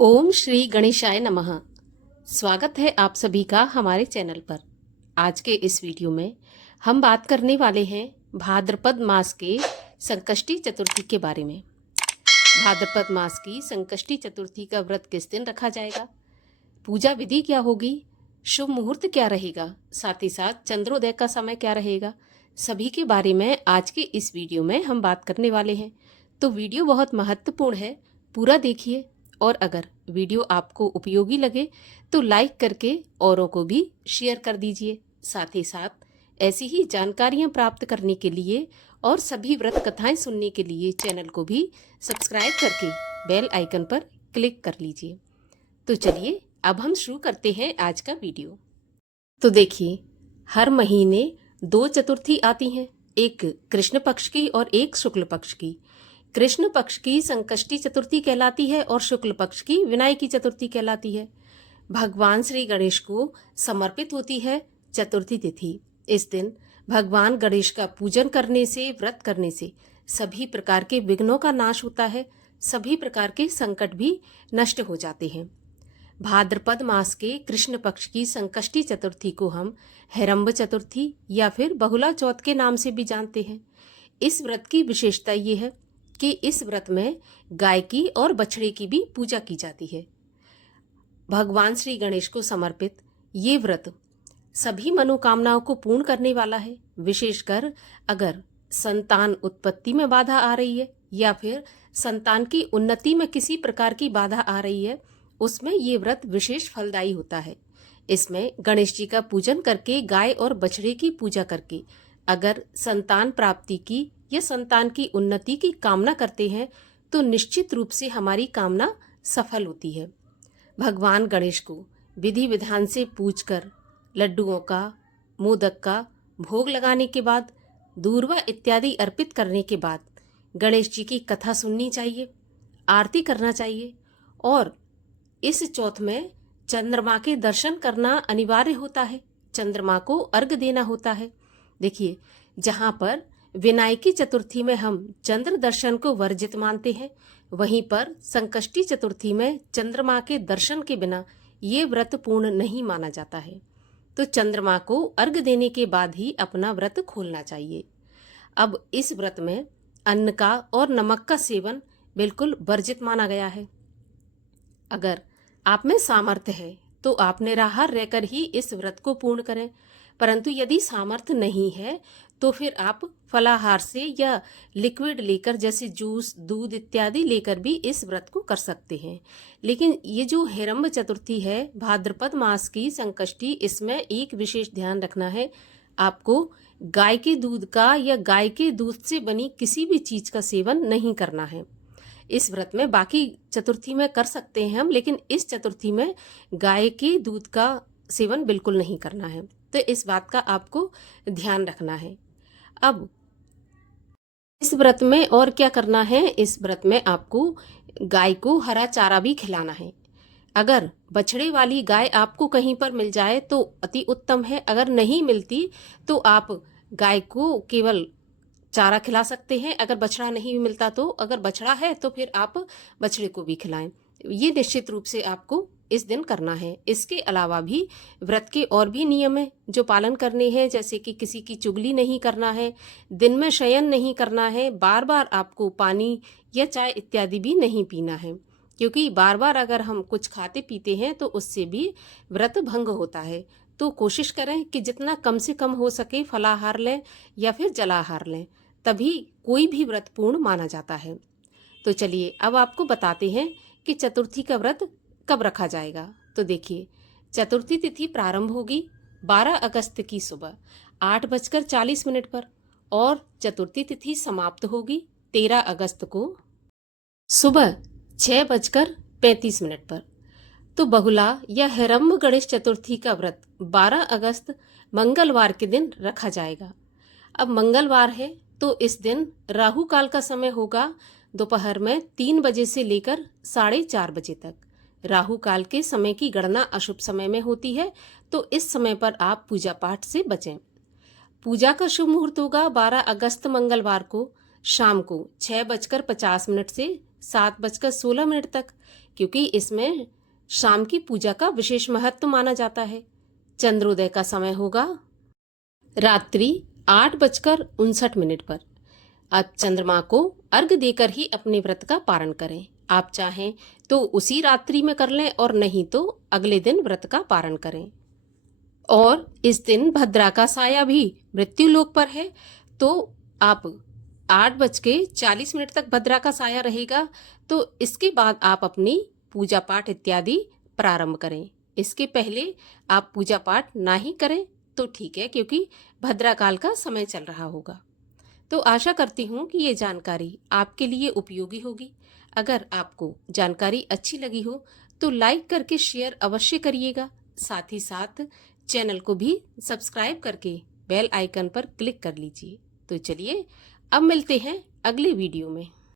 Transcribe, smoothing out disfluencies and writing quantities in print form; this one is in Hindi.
ओम श्री गणेशाय नमः। स्वागत है आप सभी का हमारे चैनल पर। आज के इस वीडियो में हम बात करने वाले हैं भाद्रपद मास के संकष्टी चतुर्थी के बारे में। भाद्रपद मास की संकष्टी चतुर्थी का व्रत किस दिन रखा जाएगा, पूजा विधि क्या होगी, शुभ मुहूर्त क्या रहेगा, साथ ही साथ चंद्रोदय का समय क्या रहेगा, सभी के बारे में आज के इस वीडियो में हम बात करने वाले हैं। तो वीडियो बहुत महत्वपूर्ण है, पूरा देखिए। और अगर वीडियो आपको उपयोगी लगे तो लाइक करके औरों को भी शेयर कर दीजिए। साथ ही साथ ऐसी ही जानकारियां प्राप्त करने के लिए और सभी व्रत कथाएं सुनने के लिए चैनल को भी सब्सक्राइब करके बेल आइकन पर क्लिक कर लीजिए। तो चलिए अब हम शुरू करते हैं आज का वीडियो। तो देखिए, हर महीने दो चतुर्थी आती हैं, एक कृष्ण पक्ष की और एक शुक्ल पक्ष की। कृष्ण पक्ष की संकष्टी चतुर्थी कहलाती है और शुक्ल पक्ष की विनायकी चतुर्थी कहलाती है। भगवान श्री गणेश को समर्पित होती है चतुर्थी तिथि। इस दिन भगवान गणेश का पूजन करने से, व्रत करने से सभी प्रकार के विघ्नों का नाश होता है, सभी प्रकार के संकट भी नष्ट हो जाते हैं। भाद्रपद मास के कृष्ण पक्ष की संकष्टी चतुर्थी को हम हेरंब चतुर्थी या फिर बहुला चौथ के नाम से भी जानते हैं। इस व्रत की विशेषता ये है कि इस व्रत में गाय की और बछड़े की भी पूजा की जाती है। भगवान श्री गणेश को समर्पित ये व्रत सभी मनोकामनाओं को पूर्ण करने वाला है। विशेषकर अगर संतान उत्पत्ति में बाधा आ रही है या फिर संतान की उन्नति में किसी प्रकार की बाधा आ रही है, उसमें ये व्रत विशेष फलदायी होता है। इसमें गणेश जी का पूजन करके, गाय और बछड़े की पूजा करके अगर संतान प्राप्ति की या संतान की उन्नति की कामना करते हैं तो निश्चित रूप से हमारी कामना सफल होती है। भगवान गणेश को विधि विधान से पूजकर लड्डुओं का, मोदक का भोग लगाने के बाद, दूर्वा इत्यादि अर्पित करने के बाद गणेश जी की कथा सुननी चाहिए, आरती करना चाहिए और इस चौथ में चंद्रमा के दर्शन करना अनिवार्य होता है। चंद्रमा को अर्घ्य देना होता है। देखिए, जहाँ पर विनायकी चतुर्थी में हम चंद्र दर्शन को वर्जित मानते हैं, वहीं पर संकष्टी चतुर्थी में चंद्रमा के दर्शन के बिना ये व्रत पूर्ण नहीं माना जाता है। तो चंद्रमा को अर्घ्य देने के बाद ही अपना व्रत खोलना चाहिए। अब इस व्रत में अन्न का और नमक का सेवन बिल्कुल वर्जित माना गया है। अगर आप में सामर्थ्य है तो आप निराहार रहकर ही इस व्रत को पूर्ण करें, परंतु यदि सामर्थ्य नहीं है तो फिर आप फलाहार से या लिक्विड लेकर, जैसे जूस, दूध इत्यादि लेकर भी इस व्रत को कर सकते हैं। लेकिन ये जो हेरंब चतुर्थी है, भाद्रपद मास की संकष्टी, इसमें एक विशेष ध्यान रखना है। आपको गाय के दूध का या गाय के दूध से बनी किसी भी चीज का सेवन नहीं करना है इस व्रत में। बाकी चतुर्थी में कर सकते हैं हम, लेकिन इस चतुर्थी में गाय के दूध का सेवन बिल्कुल नहीं करना है। तो इस बात का आपको ध्यान रखना है। अब इस व्रत में और क्या करना है, इस व्रत में आपको गाय को हरा चारा भी खिलाना है। अगर बछड़े वाली गाय आपको कहीं पर मिल जाए तो अति उत्तम है। अगर नहीं मिलती तो आप गाय को केवल चारा खिला सकते हैं। अगर बछड़ा नहीं मिलता तो, अगर बछड़ा है तो फिर आप बछड़े को भी खिलाएं। ये निश्चित रूप से आपको इस दिन करना है। इसके अलावा भी व्रत के और भी नियम है जो पालन करने हैं, जैसे कि किसी की चुगली नहीं करना है, दिन में शयन नहीं करना है, बार बार आपको पानी या चाय इत्यादि भी नहीं पीना है, क्योंकि बार बार अगर हम कुछ खाते पीते हैं तो उससे भी व्रत भंग होता है। तो कोशिश करें कि जितना कम से कम हो सके फलाहार लें या फिर जलाहार लें, तभी कोई भी व्रत पूर्ण माना जाता है। तो चलिए अब आपको बताते हैं कि चतुर्थी का व्रत कब रखा जाएगा। तो देखिए, चतुर्थी तिथि प्रारंभ होगी 12 अगस्त की सुबह 8:40 पर और चतुर्थी तिथि समाप्त होगी 13 अगस्त को सुबह 6:35 पर। तो बहुला या हेरंब गणेश चतुर्थी का व्रत 12 अगस्त मंगलवार के दिन रखा जाएगा। अब मंगलवार है तो इस दिन राहु काल का समय होगा दोपहर में 3 बजे से लेकर 4:30 बजे तक। राहु काल के समय की गणना अशुभ समय में होती है, तो इस समय पर आप पूजा पाठ से बचें। पूजा का शुभ मुहूर्त होगा 12 अगस्त मंगलवार को शाम को 6:50 से 7:16 तक, क्योंकि इसमें शाम की पूजा का विशेष महत्व माना जाता है। चंद्रोदय का समय होगा रात्रि 8:59 पर। आप चंद्रमा को अर्घ्य देकर ही अपने व्रत का पारण करें। आप चाहें तो उसी रात्रि में कर लें और नहीं तो अगले दिन व्रत का पारण करें। और इस दिन भद्रा का साया भी मृत्युलोक पर है, तो आप 8:40 तक भद्रा का साया रहेगा। तो इसके बाद आप अपनी पूजा पाठ इत्यादि प्रारंभ करें। इसके पहले आप पूजा पाठ ना ही करें तो ठीक है, क्योंकि भद्रा काल का समय चल रहा होगा। तो आशा करती हूँ कि ये जानकारी आपके लिए उपयोगी होगी। अगर आपको जानकारी अच्छी लगी हो तो लाइक करके शेयर अवश्य करिएगा। साथ ही साथ चैनल को भी सब्सक्राइब करके बेल आइकन पर क्लिक कर लीजिए। तो चलिए अब मिलते हैं अगले वीडियो में।